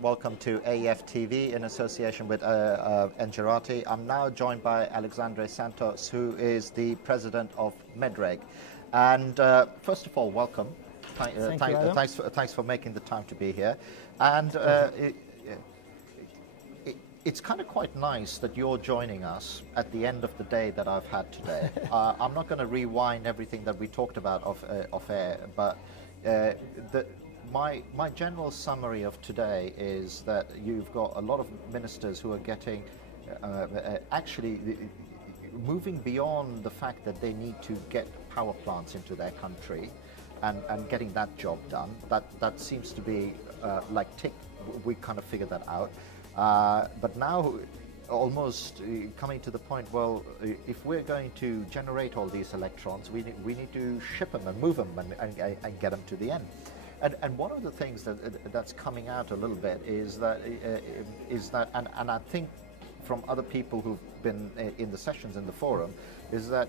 welcome to AEF TV in association with Engerati. I'm now joined by Alexandre Santos, who is the president of MEDREG. And first of all, welcome. Thanks for making the time to be here. And it's kind of quite nice that you're joining us at the end of the day that I've had today. I'm not going to rewind everything that we talked about off air, but my general summary of today is that you've got a lot of ministers who are getting actually moving beyond the fact that they need to get power plants into their country and getting that job done. That seems to be like tick. We kind of figured that out. But now almost coming to the point, well, if we're going to generate all these electrons, we need to ship them and move them and get them to the end. And one of the things that's coming out a little bit is that and I think from other people who've been in the sessions in the forum, is that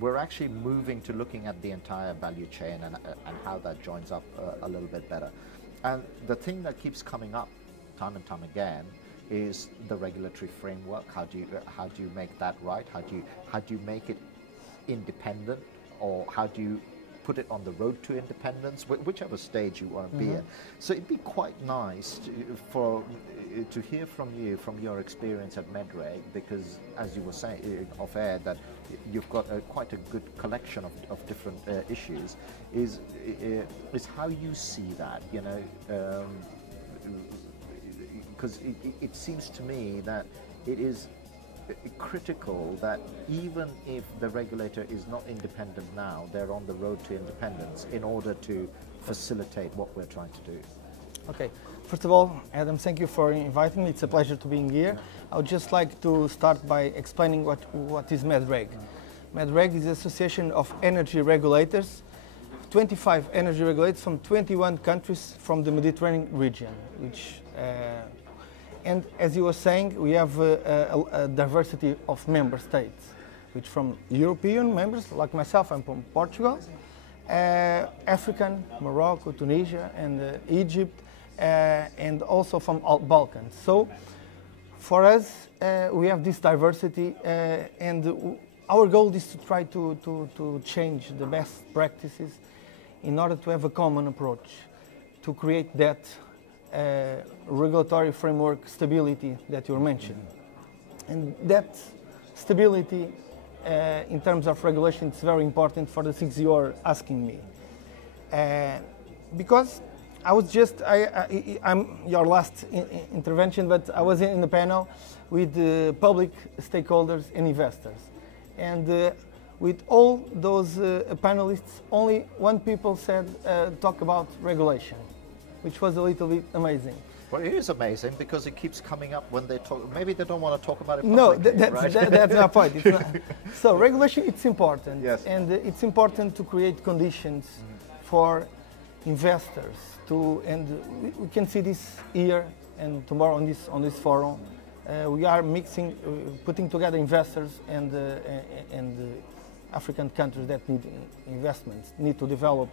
we're actually moving to looking at the entire value chain and how that joins up a little bit better. And the thing that keeps coming up time and time again is the regulatory framework. How do you make that right? How do you make it independent, or how do you put it on the road to independence, whichever stage you want to be in. So it'd be quite nice to hear from you, from your experience at MEDREG, because as you were saying off air, that you've got quite a good collection of different issues, is how you see that, you know, because it seems to me that it is critical that even if the regulator is not independent now, they're on the road to independence in order to facilitate what we're trying to do. Okay, first of all, Adam, thank you for inviting me. It's a pleasure to be here. I would just like to start by explaining what is MEDREG. MEDREG is an association of energy regulators, 25 energy regulators from 21 countries from the Mediterranean region, which and as you were saying, we have a diversity of member states, which from European members, like myself, I'm from Portugal, African, Morocco, Tunisia, and Egypt, and also from all Balkans. So for us, we have this diversity, and our goal is to try to change the best practices in order to have a common approach, to create that regulatory framework stability that you were mentioning. And that stability in terms of regulation is very important for the things you are asking me. Because I was just, I'm your last intervention, but I was in the panel with the public stakeholders and investors. And with all those panelists, only one people said, talk about regulation, which was a little bit amazing. Well, it is amazing because it keeps coming up when they talk. Maybe they don't want to talk about it publicly. No, right? that's my point. It's not. So regulation, it's important. Yes. And it's important to create conditions for investors to, and we can see this here and tomorrow on this forum. We are mixing, putting together investors and African countries that need investments, need to develop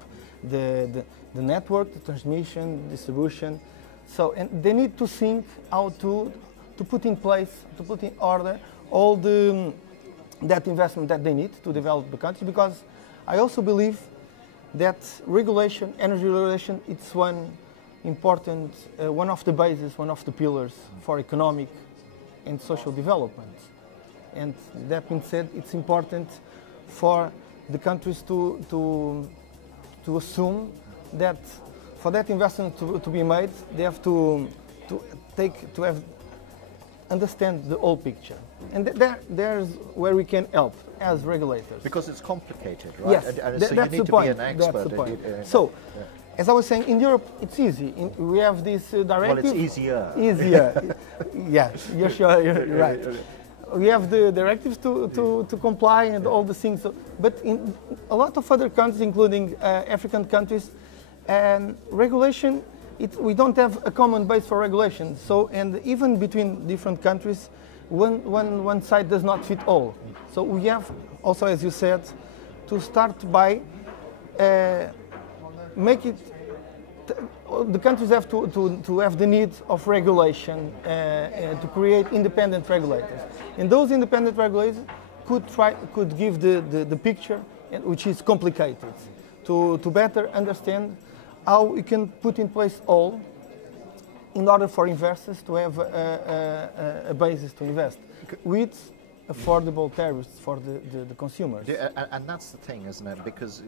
the network, the transmission, distribution. So, and they need to think how to put in place, to put in order all that investment that they need to develop the country, because I also believe that regulation, energy regulation, it's one important, one of the bases, one of the pillars for economic and social development. And that being said, it's important for the countries to assume that for that investment to be made, they have to understand the whole picture. And there's where we can help as regulators. Because it's complicated, right? Yes, and so you need to be an expert. That's the point. So, as I was saying, in Europe, it's easy. We have this directive. Well, it's easier. Easier. Yeah, you're sure, you're right. We have the directives to comply and all the things. So, but in a lot of other countries, including African countries, regulation, we don't have a common base for regulation. So, and even between different countries, one side does not fit all. So we have also, as you said, to start by make it the countries have to have the need of regulation to create independent regulators. And those independent regulators could give the picture, which is complicated, to better understand how we can put in place all in order for investors to have a basis to invest with affordable tariffs for the consumers. Yeah, and that's the thing, isn't it? Because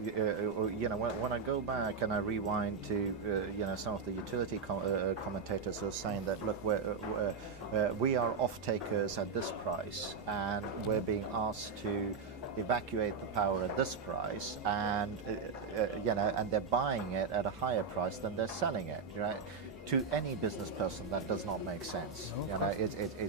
you know, when I go back and I rewind to you know, some of the utility commentators who are saying that, look, we are off takers at this price, and we're being asked to evacuate the power at this price, and you know, and they're buying it at a higher price than they're selling it, right? To any business person, that does not make sense. Okay. You know,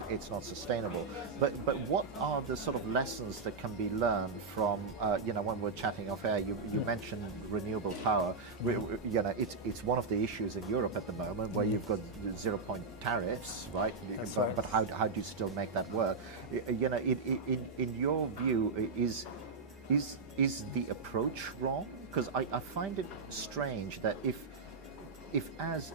it's not sustainable. But what are the sort of lessons that can be learned from you know, when we're chatting off air? You mentioned renewable power. You know, it's one of the issues in Europe at the moment, where you've got 0-point tariffs, right? But how do you still make that work? You know, in your view, is the approach wrong? Because I find it strange that if as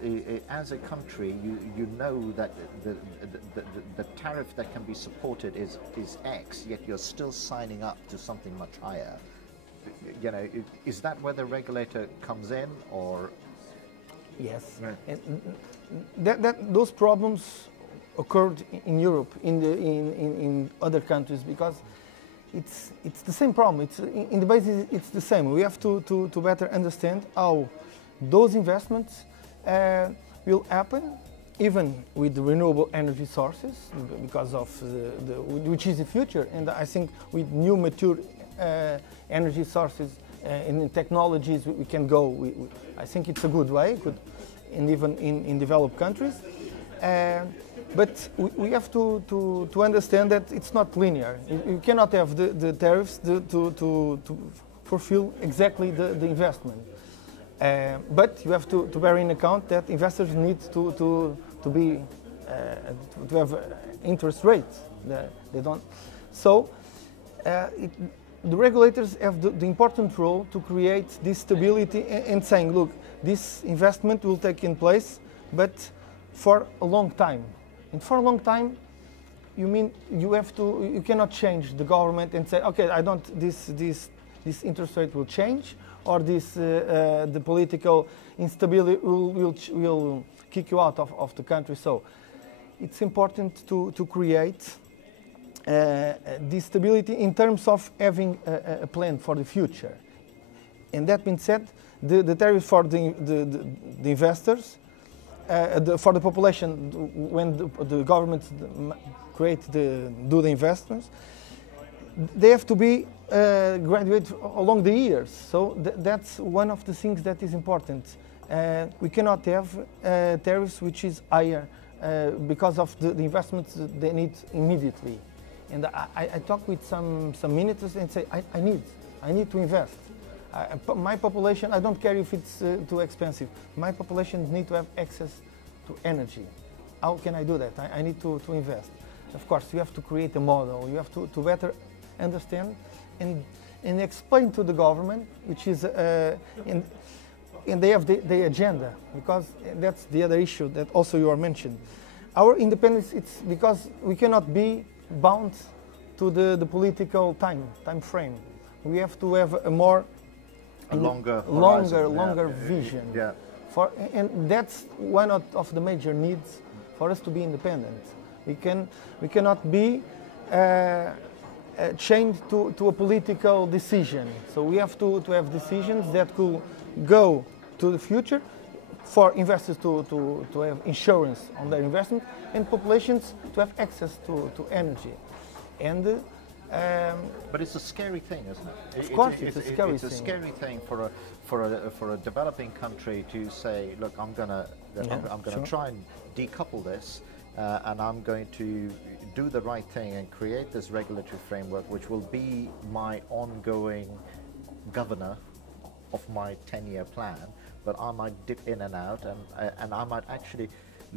a country you know that the tariff that can be supported is X, yet you're still signing up to something much higher, you know, is that where the regulator comes in, or? Yes, right. And those problems occurred in Europe, in other countries, because it's the same problem. It's in the basis, it's the same. We have to better understand how those investments will happen, even with the renewable energy sources, because of which is the future. And I think with new mature energy sources and technologies we can go. I think it's a good way, and even in developed countries. But we have to understand that it's not linear. You cannot have the tariffs to fulfill exactly the investment. But you have to bear in account that investors need to have interest rates. They don't. So the regulators have the important role to create this stability and saying, look, this investment will take in place, but for a long time. And for a long time, you mean you cannot change the government and say, okay, this interest rate will change, or the political instability will kick you out of the country. So it's important to create this stability in terms of having a plan for the future. And that being said, the tariff for the investors, for the population, when the governments do the investments, they have to be graduate along the years. So that's one of the things that is important. We cannot have tariffs which is higher because of the investments they need immediately. And I talk with some ministers and say, I need to invest. My population, I don't care if it's too expensive. My population needs to have access to energy. How can I do that? I need to invest. Of course, you have to create a model. You have to better understand and explain to the government, which is, and they have the agenda, because that's the other issue that also you are mentioned. Our independence, it's because we cannot be bound to the political time frame. We have to have a longer vision. Yeah. And that's one of the major needs for us to be independent. We cannot be chained to a political decision. So we have to have decisions that could go to the future, for investors to have insurance on their investment, and populations to have access to energy. And but it's a scary thing, isn't it? Of course, it's a scary thing. It's a scary thing for a developing country to say, look, I'm gonna try and decouple this, and I'm going to do the right thing and create this regulatory framework, which will be my ongoing governor of my 10-year plan. But I might dip in and out, and I might actually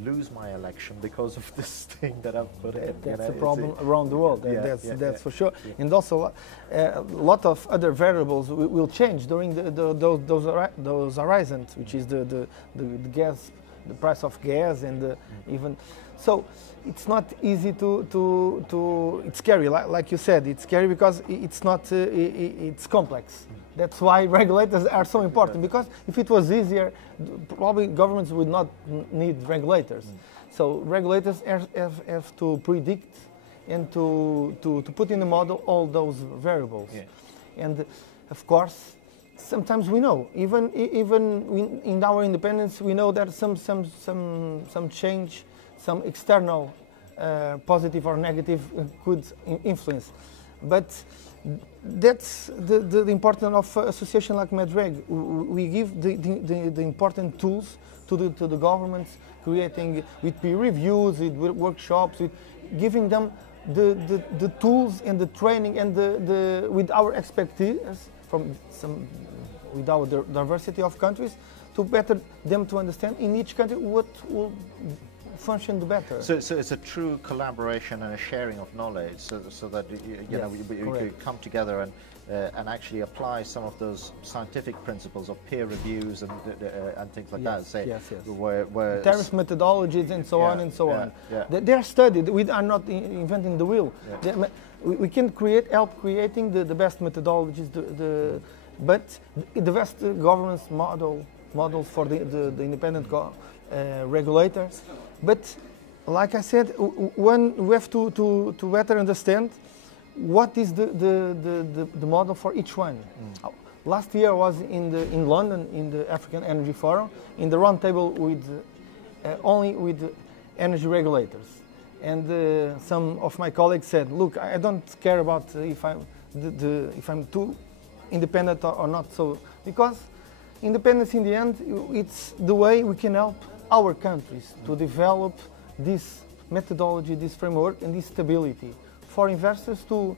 lose my election because of this thing that I've put in. That's a problem around the world. That's for sure. Yeah. And also, a lot of other variables will change during those horizons, which is the gas, the price of gas, and even so. It's not easy to. It's scary, like you said. It's scary because it's not. It's complex. That's why regulators are so important. Because if it was easier, probably governments would not need regulators. So regulators have to predict and to put in the model all those variables. Yeah. And of course, sometimes we know, even in our independence, we know that some change, some external positive or negative could influence. But that's the importance of an association like MEDREG. We give the important tools to the governments, creating with peer reviews, with workshops, with giving them the tools and the training and with our expertise with our diversity of countries, to better them to understand in each country what will function better. So it's a true collaboration and a sharing of knowledge, so that you know we come together and actually apply some of those scientific principles of peer reviews and things like that. Say where tariff methodologies and so on and so on. They are studied. We are not inventing the wheel. We can help creating the best methodologies, but the best governance models for the independent regulators. But like I said, when we have to better understand what is the model for each one. Last year I was in London in the African Energy Forum, in the round table with only with energy regulators, and some of my colleagues said, "Look, I don't care about if I'm too independent or not." So because independence in the end, it's the way we can help our countries to develop this methodology, this framework, and this stability for investors to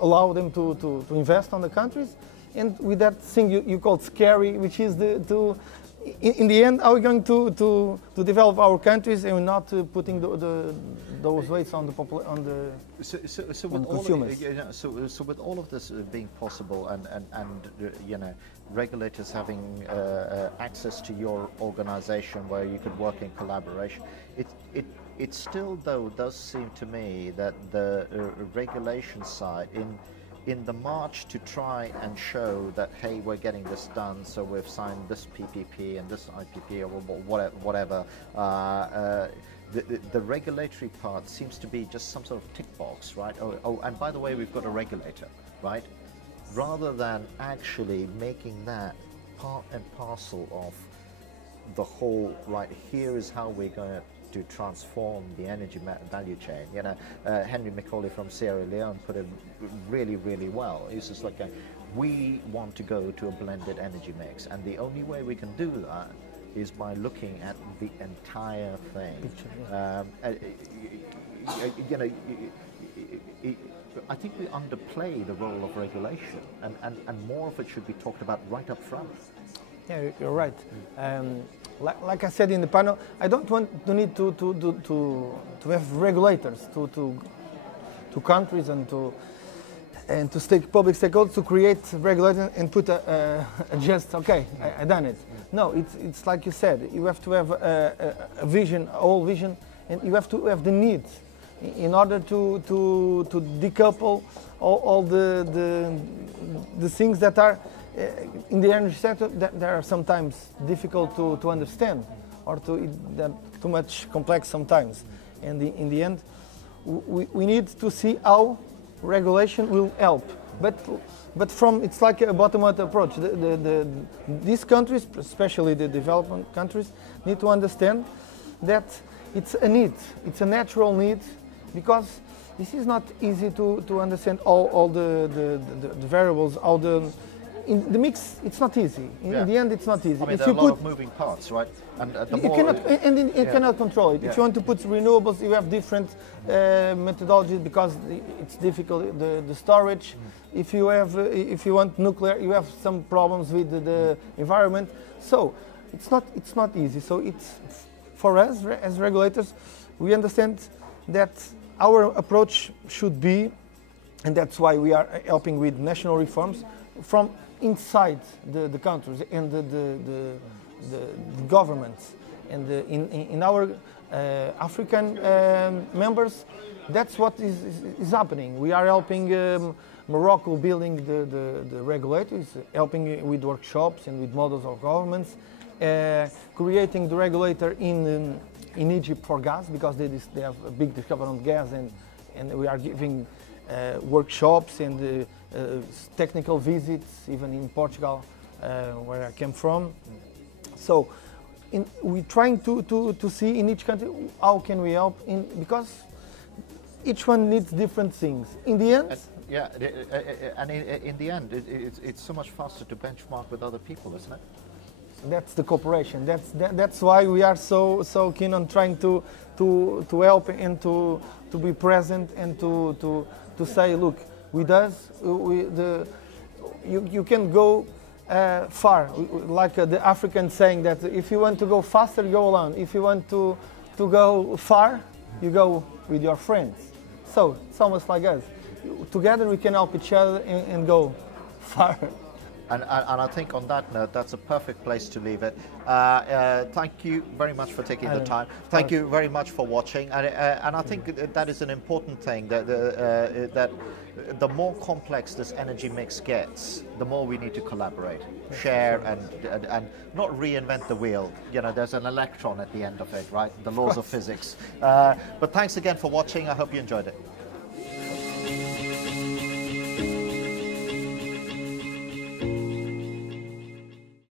allow them to invest on the countries, and with that thing you called scary, which is in the end, are we going to develop our countries and not putting those weights on the consumers? So with all of this being possible, and you know, regulators having access to your organization where you could work in collaboration, it still though does seem to me that the regulation side in the march to try and show that, hey, we're getting this done, so we've signed this PPP and this IPP or whatever, the regulatory part seems to be just some sort of tick box, right? Oh, and by the way, we've got a regulator, right? Rather than actually making that part and parcel of the whole, right, here is how we're going to transform the energy value chain. You know, Henry Macaulay from Sierra Leone put it really, really well. It's just like, we want to go to a blended energy mix, and the only way we can do that is by looking at the entire thing. You know, I think we underplay the role of regulation, and more of it should be talked about right up front. Yeah, you're right. Like I said in the panel, I don't want to need to have regulators to countries and to public stakeholders to create regulation and put a just okay, I done it. No, it's like you said, you have to have a vision, a whole vision, and you have to have the need in order to decouple all the things that are in the energy sector that are sometimes difficult to understand, or too much complex sometimes. And in the end, we need to see how regulation will help. But it's like a bottom-up approach. These countries, especially the developing countries, need to understand that it's a need, it's a natural need, because this is not easy to understand all the variables, in the mix. It's not easy. In the end, it's not easy. I mean, there are a lot of moving parts, right? And you cannot control it. If you want to put renewables, you have different methodologies because it's difficult. The storage. If you want nuclear, you have some problems with the environment. So it's not easy. So for us as regulators, we understand that our approach should be, and that's why we are helping with national reforms from inside the countries and the governments. And in our African members, that's what is happening. We are helping Morocco building the regulators, helping with workshops and with models of governments, creating the regulator in Egypt for gas, because they have a big discovery on gas, and we are giving workshops and technical visits, even in Portugal, where I came from. So we're trying to see in each country how can we help, because each one needs different things. In the end, yeah, and in the end, it's so much faster to benchmark with other people, isn't it? That's the cooperation. That's why we are so keen on trying to help and to be present and to say, look, with us, you can go far. Like the African saying that if you want to go faster, go alone. If you want to go far, you go with your friends. So it's almost like us. Together we can help each other and go far. And I think on that note, that's a perfect place to leave it. Thank you very much for taking the time. Thank you very much for watching. And I think that is an important thing, that the more complex this energy mix gets, the more we need to collaborate, share, and not reinvent the wheel. You know, there's an electron at the end of it, right? The laws of physics. But thanks again for watching. I hope you enjoyed it.